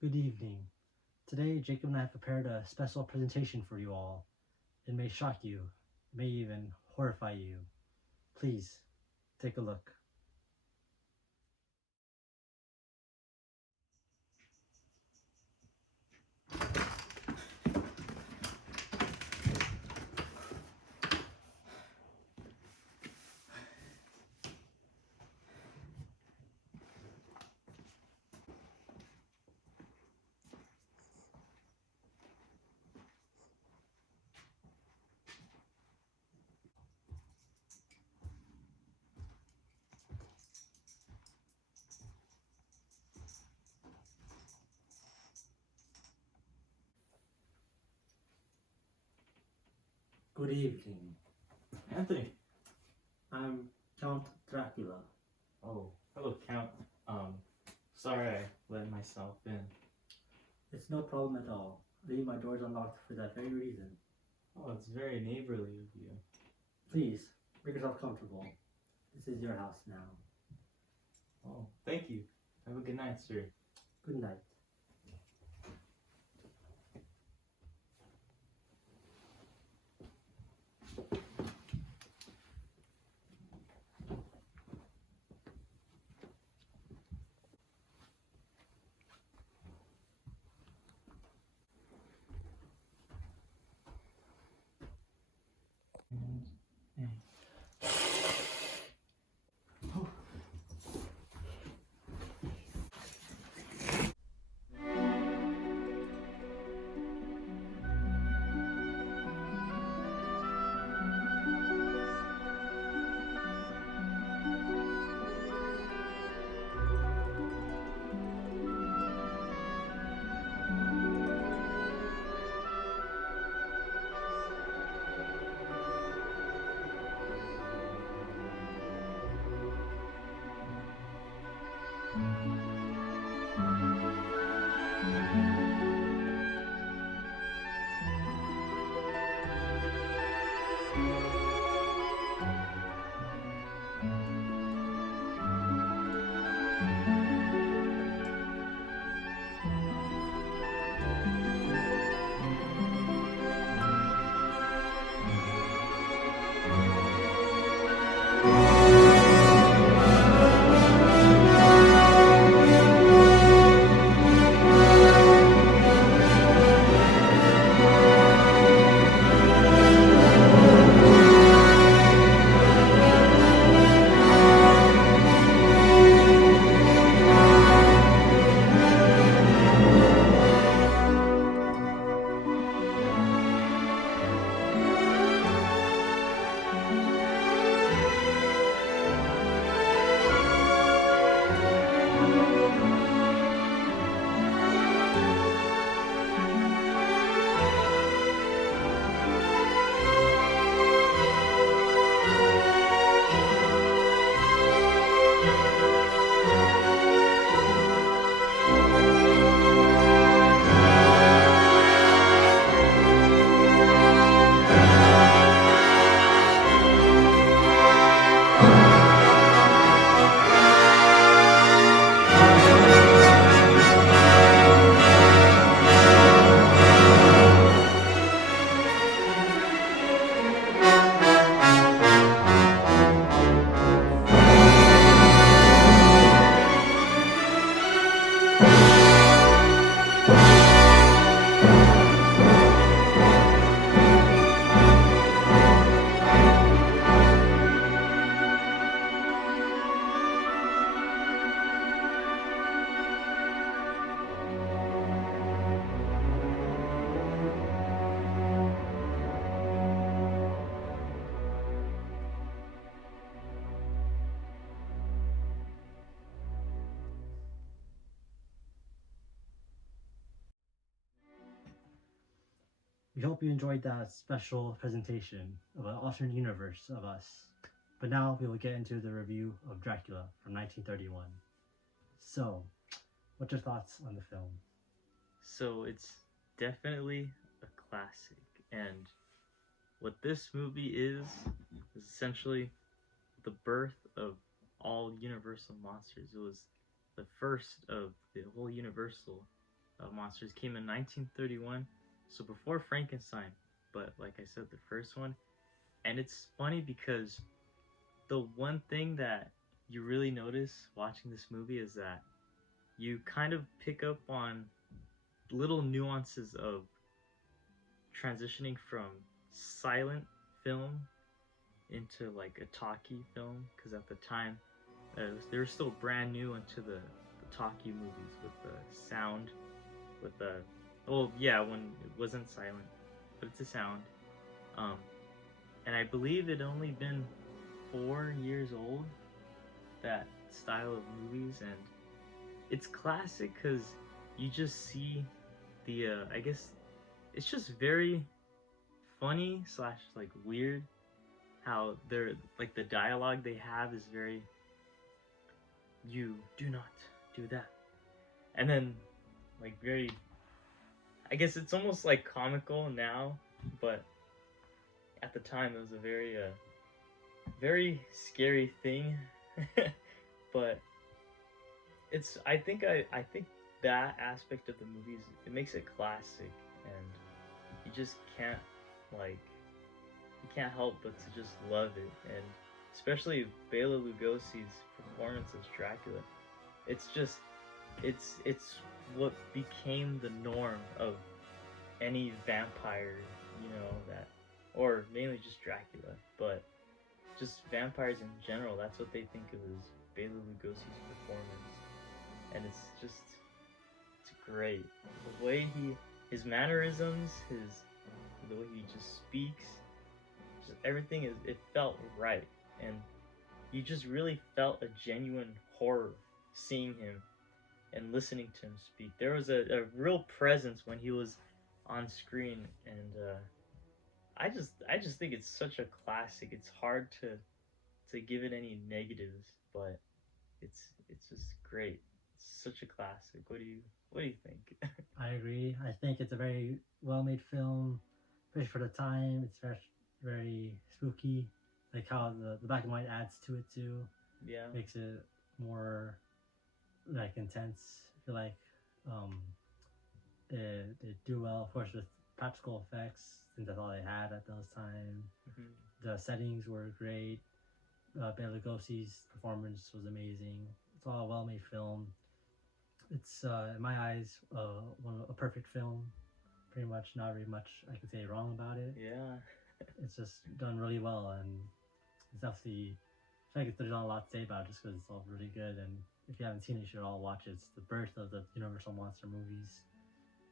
Good evening. Today, Jacob and I have prepared a special presentation for you all. It may shock you, it may even horrify you. Please, take a look. Good evening. Anthony. I'm Count Dracula. Oh, hello, Count. Sorry I let myself in. It's no problem at all. I leave my doors unlocked for that very reason. Oh, it's very neighborly of you. Please, make yourself comfortable. This is your house now. Oh, thank you. Have a good night, sir. Good night. We hope you enjoyed that special presentation of an alternate universe of us. But now we will get into the review of Dracula from 1931. So, what's your thoughts on the film? So, it's definitely a classic, and what this movie is essentially the birth of all Universal monsters. It was the first of the whole Universal of monsters came in 1931, so before Frankenstein. But like I said, the first one, and it's funny because the one thing that you really notice watching this movie is that you kind of pick up on little nuances of transitioning from silent film into like a talkie film, because at the time they were still brand new into the talkie movies with the sound, with the, oh yeah, when it wasn't silent, but it's a sound. um and I believe it only been 4 years old, that style of movies, and it's classic because you just see the I guess it's just very funny slash like weird how they're like the dialogue they have is very, you do not do that, and then like very, I guess it's almost like comical now, but at the time it was a very very scary thing. But it's, I think that aspect of the movies, it makes it classic, and you just can't, like, you can't help but to just love it. And especially Bela Lugosi's performance as Dracula, it's just, it's what became the norm of any vampire, you know, that, or mainly just Dracula, but just vampires in general. That's what they think of as Bela Lugosi's performance, and it's just, it's great. The way his mannerisms, the way he just speaks, just everything is, it felt right, and you just really felt a genuine horror seeing him and listening to him speak. There was a real presence when he was on screen, and I just think it's such a classic. It's hard to give it any negatives, but it's just great. It's such a classic. What do you think? I agree. I think it's a very well made film, especially for the time. It's very spooky. Like how the black and white adds to it too. Yeah. Makes it more like intense. I feel like um, they do well, of course, with practical effects, since that's all they had at those time. Mm-hmm. The settings were great. Bela Lugosi's performance was amazing. It's all a well-made film. It's in my eyes a perfect film. Pretty much, not very much I can say wrong about it. Yeah. It's just done really well, and it's definitely, I feel like there's not a lot to say about it just because it's all really good. And if you haven't seen it, you should all watch it. It's the birth of the Universal Monster movies.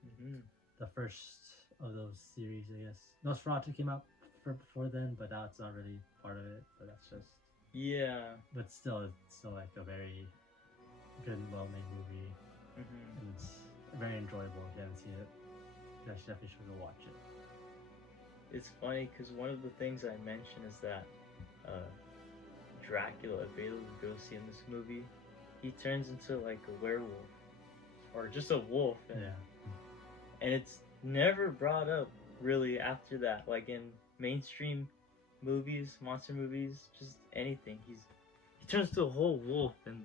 Mm-hmm. The first of those series, I guess. Nosferatu came out before then, but that's not really part of it. But that's just, Yeah. but still, it's still like a very good, well-made movie, Mm-hmm. and it's very enjoyable. If you haven't seen it, you guys definitely should go watch it. It's funny because one of the things I mentioned is that uh, Dracula, Bela Lugosi in this movie, he turns into like a werewolf or just a wolf, and it's never brought up really after that. Like in mainstream movies, monster movies, just anything, he turns to a whole wolf, and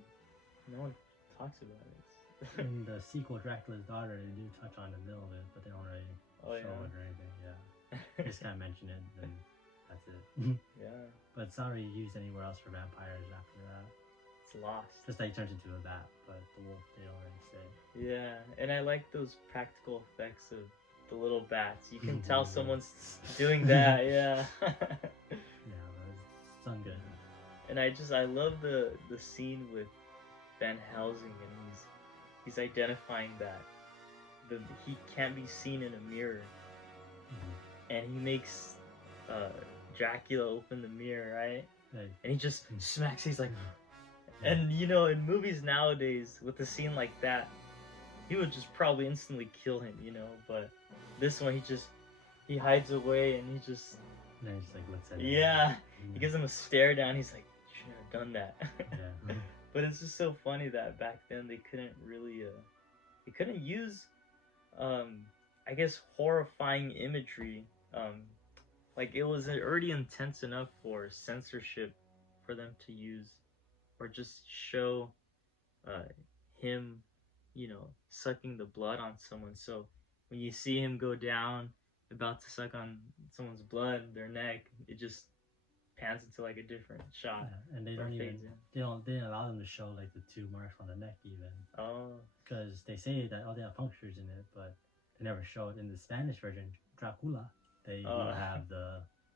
no one talks about it. In the sequel, Dracula's Daughter, they do touch on the middle of it, but they don't really show it or anything. Yeah, just kind of mention it, and that's it. Yeah. But it's not really used anywhere else for vampires after that. It's lost. Just that he turns into a bat, but the wolf they don't really say. Yeah, and I like those practical effects of the little bats. You can tell someone's doing that. Yeah. Yeah, but it's done good. And I love the scene with Van Helsing, and he's identifying that he can't be seen in a mirror, and he makes Dracula open the mirror, right? And he just smacks. He's like, and you know, in movies nowadays, with a scene like that, he would just probably instantly kill him, you know. But this one, he hides away, and he just like looks at him. Yeah, he gives him a stare down. He's like, you shouldn't have done that. Yeah. But it's just so funny that back then they couldn't really they couldn't use I guess horrifying imagery. Like it was already intense enough for censorship for them to use, or just show him sucking the blood on someone. So when you see him go down, about to suck on someone's blood, their neck, it just pans into like a different shot. Yeah, and they or don't even fades in. they didn't allow them to show like the 2 marks on the neck even, Oh, because they say that they have punctures in it, but they never show it in the Spanish version. Dracula, they do have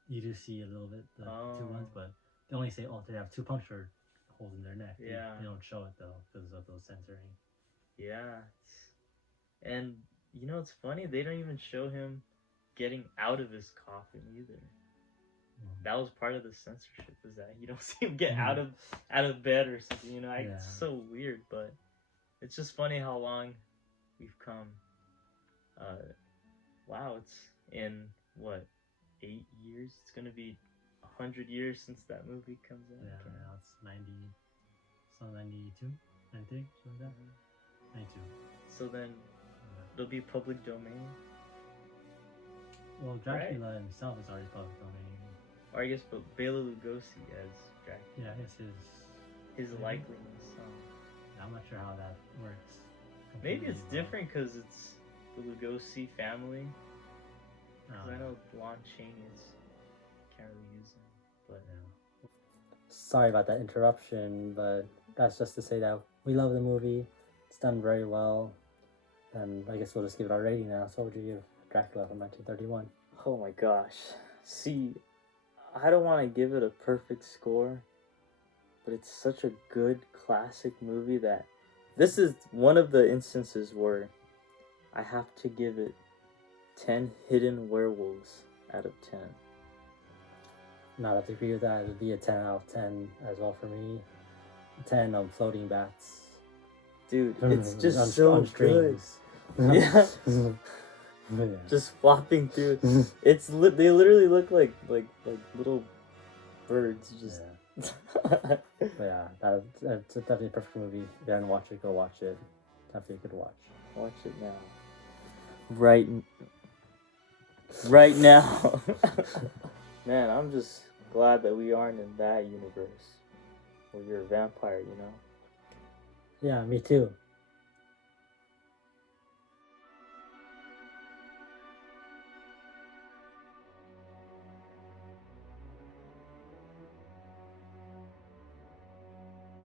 you do see a little bit the 2 ones, but they only say they have 2 punctured holes in their neck. Yeah. They don't show it though because of those censoring. yeah. And it's funny, they don't even show him getting out of his coffin either. That was part of the censorship, is that you don't see him get out of bed or something. It's so weird, but it's just funny how long we've come. Wow, it's in what, 8 years? It's gonna be 100 years since that movie comes out. Yeah, now it's 92, 93, something like that. 92. So then it'll be public domain. Well, Dracula himself is already public domain. Or I guess, but Bela Lugosi as Dracula. Yeah, I guess his likeliness. I'm not sure how that works. Maybe it's different because it's the Lugosi family. Because I know Lon Chaney can't really use him. But sorry about that interruption, but that's just to say that we love the movie. It's done very well. And I guess we'll just give it our rating now. So what would you give Dracula from 1931? Oh my gosh. See, I don't want to give it a perfect score, but it's such a good classic movie that this is one of the instances where I have to give it 10 hidden werewolves out of 10. No, I have to agree with that. It would be a 10 out of 10 as well for me. 10 floating bats. Dude, it's just so good. Yeah. Just flopping through. They literally look like little birds. Just. But yeah, that's definitely a perfect movie. If you haven't watched it, go watch it. Definitely a good watch. Watch it now. Right now. Man, I'm just glad that we aren't in that universe where you're a vampire. Yeah, me too.